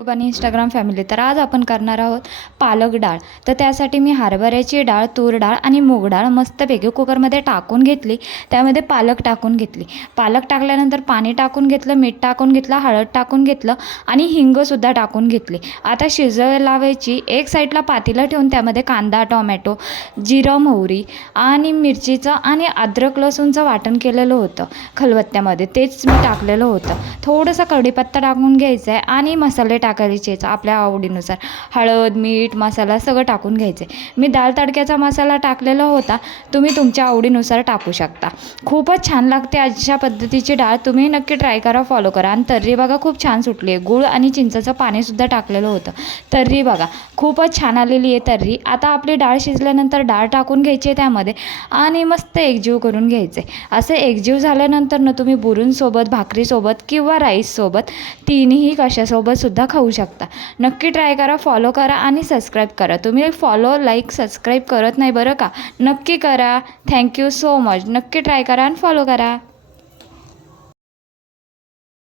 आणि Instagram family. तर आज आपण करणार आहोत पालक डाळ. तर त्यासाठी मी हरभऱ्याची डाळ, तूर डाळ आणि मूग डाळ मस्तपैकी कुकरमध्ये टाकून घेतली. त्यामध्ये पालक टाकून घेतली. पालक टाकल्यानंतर पाणी टाकून घेतलं, मीठ टाकून घेतलं, हळद टाकून घेतलं आणि हिंगसुद्धा टाकून घेतली. आता शिजायला लावायची. एक साईडला पातेलं ठेवून त्यामध्ये कांदा, टोमॅटो, जिरं, मोहरी आणि मिरचीचं आणि अद्रक लसूणचं वाटण केलेलं होतं खलबत्त्यामध्ये, तेच मी टाकलेलं होतं. थोडंसं कढीपत्ता टाकून घ्यायचा आहे आणि मसाले टाकायचे आपल्या आवडीनुसार. हळद, मीठ, मसाला सगळं टाकून घ्यायचे. मी दाल तडक्याचा मसाला टाकलेला होता, तुम्ही तुमच्या आवडीनुसार टाकू शकता. खूपच छान लागते अशा पद्धतीची डाळ. तुम्ही नक्की ट्राय करा, फॉलो करा. आणि तर्री बघा खूप छान सुटली आहे. गूळ आणि चिंचेचं पाणीसुद्धा टाकलेलं होतं. तर्री बघा खूपच छान आलेली आहे तर्री. आता आपली डाळ शिजल्यानंतर डाळ टाकून घ्यायची आहे त्यामध्ये आणि मस्त एकजीव करून घ्यायचे. असे एकजीव झाल्यानंतर ना तुम्ही बुरुंसोबत, भाकरीसोबत किंवा राईससोबत, तिन्ही कशासोबत सुद्धा खाऊ शकता. नक्की ट्राय करा, फॉलो करा आणि सबस्क्राईब करा. तुम्ही फॉलो, लाईक, सबस्क्राईब करत नाही बरं का. नक्की करा. Thank you so much. नक्की ट्राय करा आणि फॉलो करा.